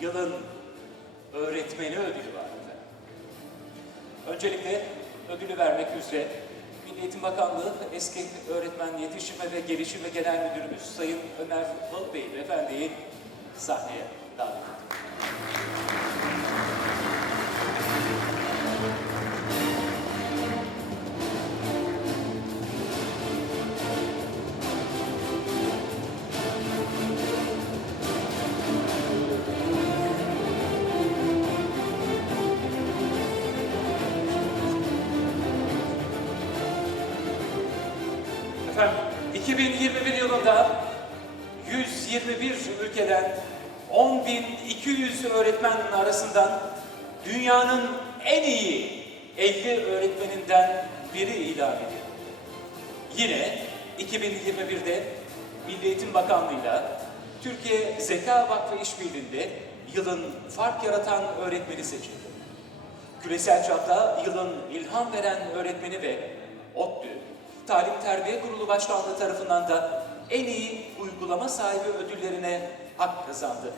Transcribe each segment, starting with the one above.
yılın öğretmeni ödülü var efendim. Öncelikle ödülü vermek üzere Milli Eğitim Bakanlığı eski öğretmen yetiştirme ve gelişimi genel müdürümüz Sayın Ömer Balı Bey Efendi'yi sahneye davet ediyorum. 2021 yılında 121 ülkeden 10.200 öğretmenin arasından dünyanın en iyi 50 öğretmeninden biri ilan edildi. Yine 2021'de Milli Eğitim Bakanlığı'yla Türkiye Zeka Vakfı İşbirliği'nde yılın fark yaratan öğretmeni seçildi. Küresel çapta yılın ilham veren öğretmeni ve ODTÜ, Talim Terbiye Kurulu Başkanlığı tarafından da en iyi uygulama sahibi ödüllerine hak kazandı.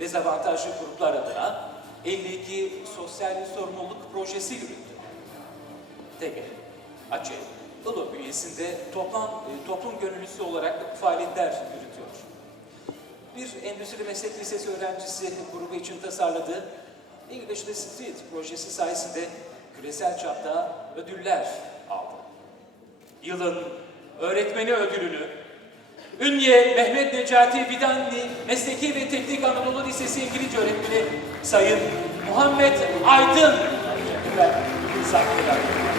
Dezavantajlı gruplar adına 52 sosyal sorumluluk projesi yürüttü. TEGE, AÇE, ILO bünyesinde toplam, e, toplum gönüllüsü olarak faaliyetler yürütüyor. Bir endüstri meslek lisesi öğrencisi grubu için tasarladığı English the Street projesi sayesinde küresel çapta ödüller. Yılın öğretmeni ödülünü Ünye Mehmet Necati Fidanli Mesleki ve Teknik Anadolu Lisesi İngilizce öğretmeni Sayın Muhammed Aydın. ve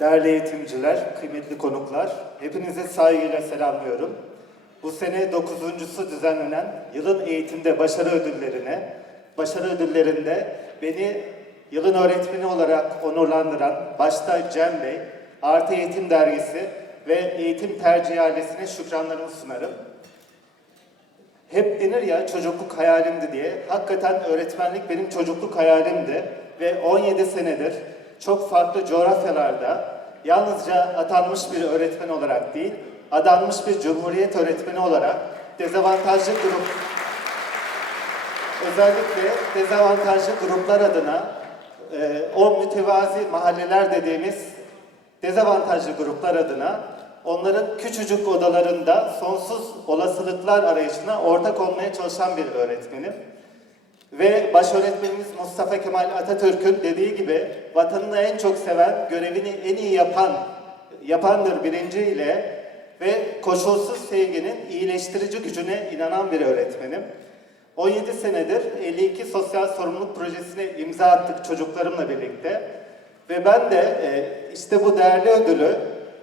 Değerli eğitimciler, kıymetli konuklar, hepinize saygıyla selamlıyorum. Bu sene dokuzuncusu düzenlenen yılın eğitimde başarı ödüllerine, başarı ödüllerinde beni yılın öğretmeni olarak onurlandıran başta Cem Bey, Artı Eğitim Dergisi ve Eğitim Tercihi ailesine şükranlarımı sunarım. Hep denir ya çocukluk hayalimdi diye. Hakikaten öğretmenlik benim çocukluk hayalimdi. Ve 17 senedir çok farklı coğrafyalarda yalnızca atanmış bir öğretmen olarak değil, adanmış bir cumhuriyet öğretmeni olarak dezavantajlı grup özellikle dezavantajlı gruplar adına e, o mütevazi mahalleler dediğimiz dezavantajlı gruplar adına onların küçücük odalarında sonsuz olasılıklar arayışına ortak olmaya çalışan bir öğretmenim. Ve baş öğretmenimiz Mustafa Kemal Atatürk'ün dediği gibi vatanını en çok seven, görevini en iyi yapan, yapandır bilinciyle ve koşulsuz sevginin iyileştirici gücüne inanan bir öğretmenim. 17 senedir 52 sosyal sorumluluk projesine imza attık çocuklarımla birlikte. Ve ben de e, işte bu değerli ödülü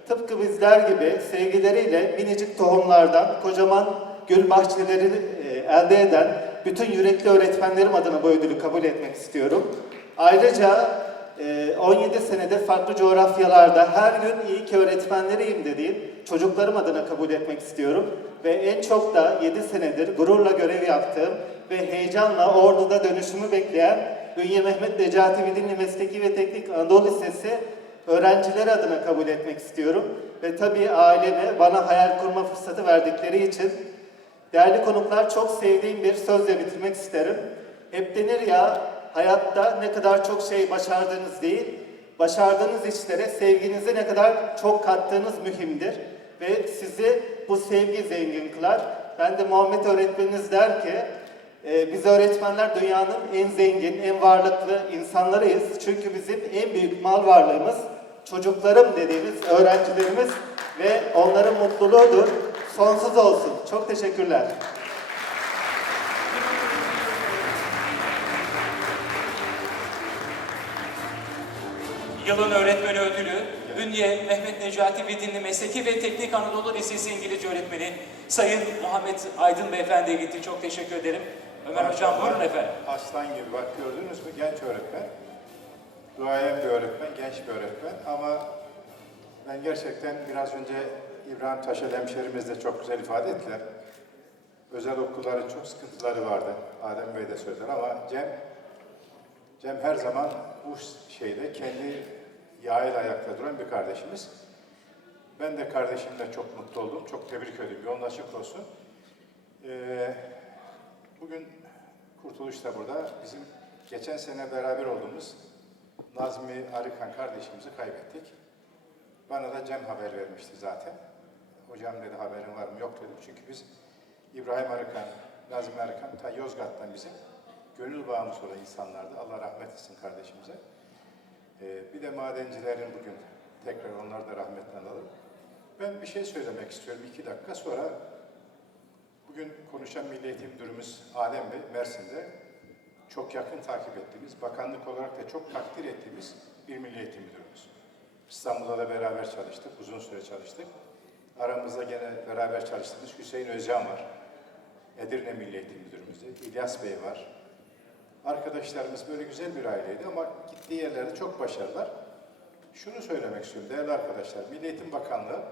tıpkı bizler gibi sevgileriyle minicik tohumlardan kocaman gül bahçeleri e, elde eden bütün yürekli öğretmenlerim adına bu ödülü kabul etmek istiyorum. Ayrıca e, 17 senedir farklı coğrafyalarda her gün iyi ki öğretmenleriyim dediğim çocuklarım adına kabul etmek istiyorum. Ve en çok da 7 senedir gururla görev yaptığım ve heyecanla Ordu'da dönüşümü bekleyen Ünye Mehmet Necati Vidinli Mesleki ve Teknik Anadolu Lisesi öğrencileri adına kabul etmek istiyorum. Ve tabii aileme bana hayal kurma fırsatı verdikleri için değerli konuklar çok sevdiğim bir sözle bitirmek isterim. Hep denir ya hayatta ne kadar çok şey başardığınız değil, başardığınız işlere sevginizi ne kadar çok kattığınız mühimdir. Ve sizi bu sevgi zengin kılar. Ben de Muhammed öğretmeniniz der ki, e, biz öğretmenler dünyanın en zengin, en varlıklı insanlarıyız. Çünkü bizim en büyük mal varlığımız çocuklarım dediğimiz öğrencilerimiz ve onların mutluluğudur. Sonsuz olsun. Çok teşekkürler. Yılın öğretmeni ödülü, Ünye Mehmet Necati Vidinli Mesleki ve Teknik Anadolu Lisesi İngilizce öğretmeni Sayın Muhammed Aydın Beyefendi'ye gitti. Çok teşekkür ederim. Ömer Hocam buyurun efendim. Aslan gibi bak gördünüz mü genç öğretmen. Duayen bir öğretmen, genç bir öğretmen ama ben gerçekten biraz önce İbrahim Taşel hemşerimiz de çok güzel ifade ettiler. Özel okulların çok sıkıntıları vardı. Adem Bey de söylediler ama Cem Cem her zaman bu şeyde kendi yağıyla ayakta duran bir kardeşimiz. Ben de kardeşimle çok mutlu oldum. Çok tebrik ediyorum. Yolun açık olsun. Ee, bugün Kurtuluş da burada. Bizim geçen sene beraber olduğumuz Nazmi Arıkan kardeşimizi kaybettik. Bana da Cem haber vermişti zaten. Hocam dedi haberin var mı? Yok dedim. Çünkü biz İbrahim Arıkan, Nazmi Arıkan ta Yozgat'tan bizim gönül bağımız olan insanlardı. Allah rahmet etsin kardeşimize. Ee, bir de madencilerin bugün tekrar onları da rahmetten alalım. Ben bir şey söylemek istiyorum iki dakika sonra Bugün konuşan Milli Eğitim Müdürümüz Adem Bey Mersin'de çok yakın takip ettiğimiz, bakanlık olarak da çok takdir ettiğimiz bir Milli Eğitim Müdürümüz. İstanbul'da da beraber çalıştık, uzun süre çalıştık. Aramızda gene beraber çalıştığımız Hüseyin Özcan var. Edirne Milli Eğitim Müdürümüz. İlyas Bey var. Arkadaşlarımız böyle güzel bir aileydi ama gittiği yerlerde çok başarılar. Şunu söylemek istiyorum değerli arkadaşlar. Milli Eğitim Bakanlığı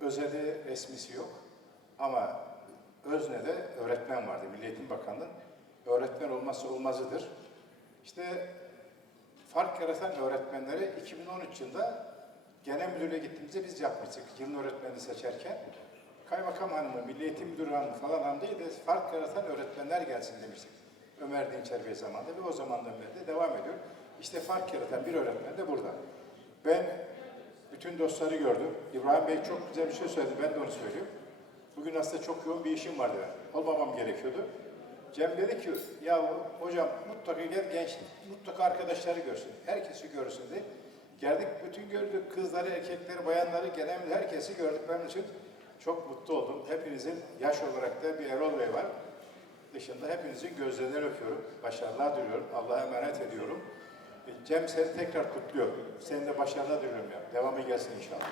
özelde resmisi yok ama Özne'de öğretmen vardı. Milli Eğitim Bakanlığı öğretmen olmazsa olmazıdır. İşte fark yaratan öğretmenleri 2013 yılında genel müdürlüğe gittiğimizde biz yapmıştık. Yılın öğretmeni seçerken. Kaymakam hanımı, Milli Eğitim Müdürü hanımı falan hanım değil de fark yaratan öğretmenler gelsin demiştik. Ömer Dinçer Bey zamanında ve o zamandan beri de devam ediyor. İşte fark yaratan bir öğretmen de burada. Ben bütün dostları gördüm. İbrahim Bey çok güzel bir şey söyledi, ben de onu söyleyeyim. Bugün aslında çok yoğun bir işim vardı. Olmamam gerekiyordu. Cem dedi ki, ya hocam mutlaka gel genç, mutlaka arkadaşları görsün, herkesi görsün dedi. Geldik, bütün gördük, kızları, erkekleri, bayanları, genel herkesi gördük. Ben için çok mutlu oldum. Hepinizin yaş olarak da bir Erol Bey var. Dışında hepinizin gözlerinden öpüyorum. Başarılar diliyorum. Allah'a emanet ediyorum. Cem seni tekrar kutluyor. Senin de başarılar diliyorum ya. Devamı gelsin inşallah.